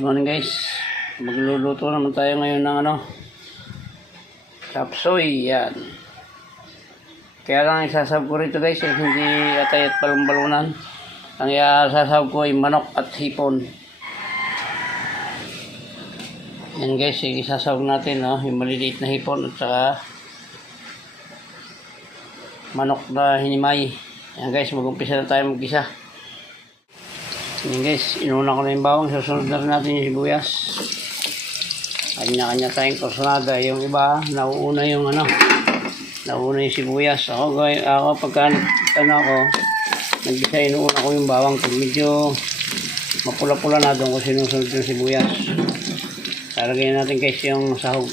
Good morning guys. Magluluto naman tayo ngayon ng chop suey. Yan. Kaya lang isasab ko rito guys, hindi atay at balon-balunan. Ang isasab ko ay manok at hipon. Yan guys, isasab natin yung maliliit na hipon at saka manok na hinimay. Yan guys, mag-umpisa na tayo mag-isa. Yan guys, inuna ko na yung bawang, susunod na rin natin yung sibuyas. Kanya-kanya tayong kursunada. Yung iba, nauuna yung nauna yung sibuyas. Ako pagka nag-isa, inuuna ko yung bawang. Pag medyo mapula-pula na doon ko sinusunod yung sibuyas. Lalagyan natin guys yung sahog.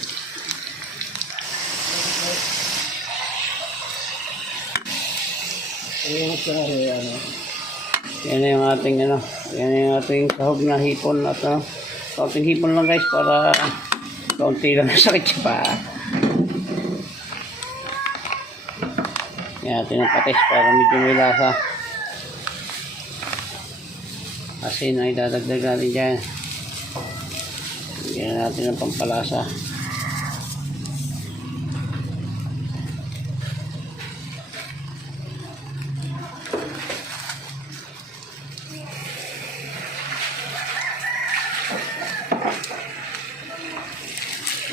Yan na yung ating yan na yung ating sahog na hipon at kaunting hipon lang guys para kaunti lang sakit siya pa. Yan natin ang patis para medyo may lasa. Asin ay dadagdag natin dyan. Yan natin ang pampalasa.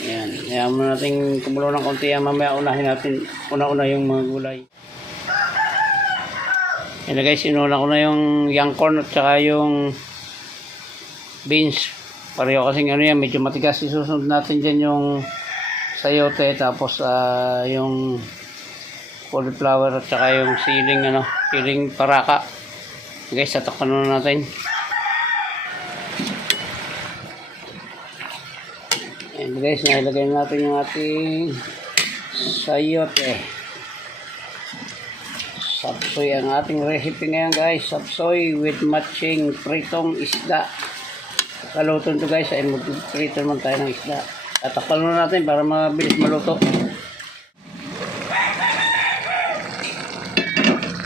Yan, kaya mo natin kumulo ng konti yan. Mamaya unahin natin una yung mga gulay. Yan guys, inuna ko na yung young corn at saka yung beans. Pareho kasing yan, medyo matigas. Isusunod natin dyan yung sayote, tapos yung cauliflower at saka yung siling paraka. Guys, tatakpan na natin. And guys, nailagay natin yung ating sayote. Sapsoy ang ating recipe ngayon guys. Sapsoy with matching pritong isda. Kaluto to guys, ay mag-prito naman tayo ng isda. Tatakpan na natin para mabilis maluto.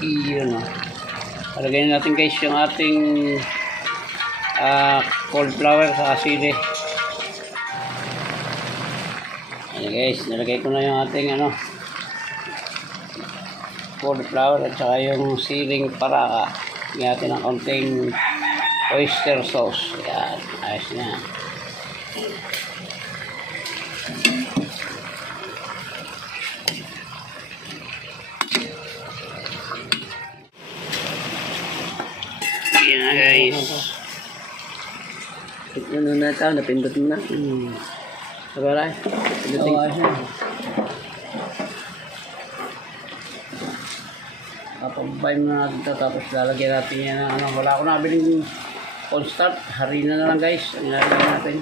Iyon Palagay natin guys yung ating cauliflower sa asili. Ayan guys, nalagay ko na yung ating cauliflower at saka yung siling paraka. Lagyan natin ng konting oyster sauce. Ayan, ayos na. Ayan na guys. Ano na ito? Napindot mo na? Sabaray? Oo, ayos na. Papabay mo na natin ito, tapos lalagyan natin yan ng wala ko nakabiling cornstarch. Harina na lang guys. Ang lalagyan natin.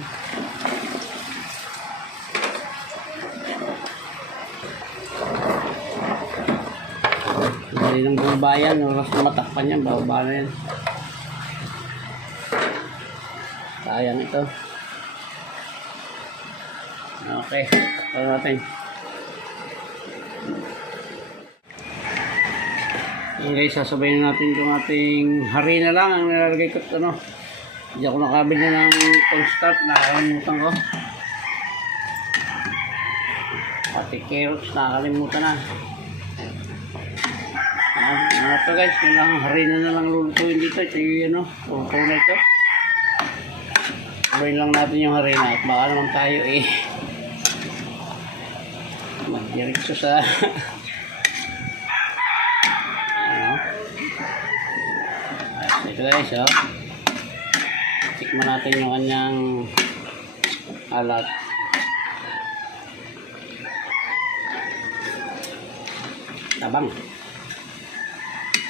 Hindi ng buong bayan. Oras na matakpan yan. Bababa na yan. Sayang ito. Okay. Takpan natin. Ayan guys, sasabayin natin itong ating harina lang ang nilalagay ko. Hindi ako nakabili ng cornstarch. Nakakalimutan ko. Pati carrots, nakakalimutan na. Ito guys, yun lang harina na lang lulutuin dito. Ito yung luto na ito. Sabayin lang natin yung harina at baka naman tayo magdiretso sa ito guys tikman natin yung kanyang alat. Tabang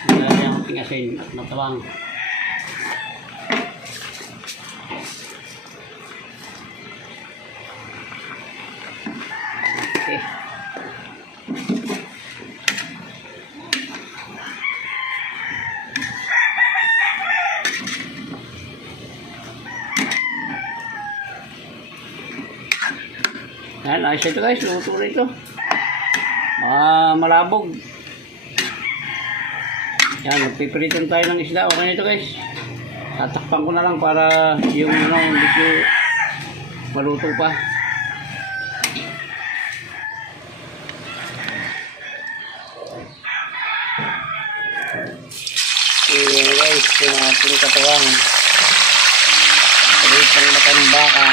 wala niyang tingasin at matabang. Okay. Yan, ayos ito guys, luto na ito. Malabog. Yan, magpipiritan tayo ng isda. Okay na ito guys. Tatakpan ko na lang para yung ano, medyo maluto pa. Ayan guys, yung ating katawang pritong matambaka.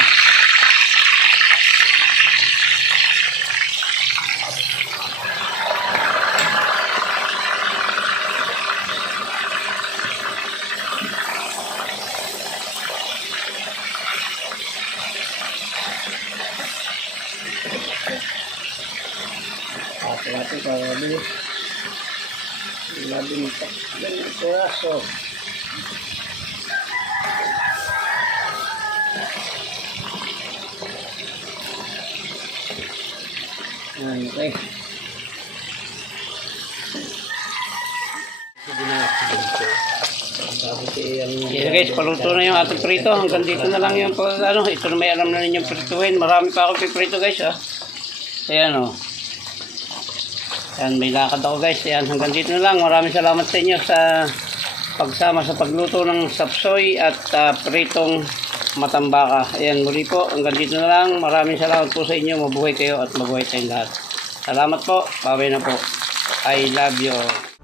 Natin para mabilis. Labintak ng piraso. Okay. Yes guys, paluto na yung ating prito. Hanggang dito na lang yung ano. Ito na may alam na ninyong prituhin. Marami pa ako piprito guys ha. Ayan o. Ayan, may lakad ako guys. Ayan, hanggang dito na lang. Maraming salamat sa inyo sa pagsama sa pagluto ng sapsoy at pritong matambaka. Ayan, muli po. Hanggang dito na lang. Maraming salamat po sa inyo. Mabuhay kayo at mabuhay tayong lahat. Salamat po. Bye na po. I love you all.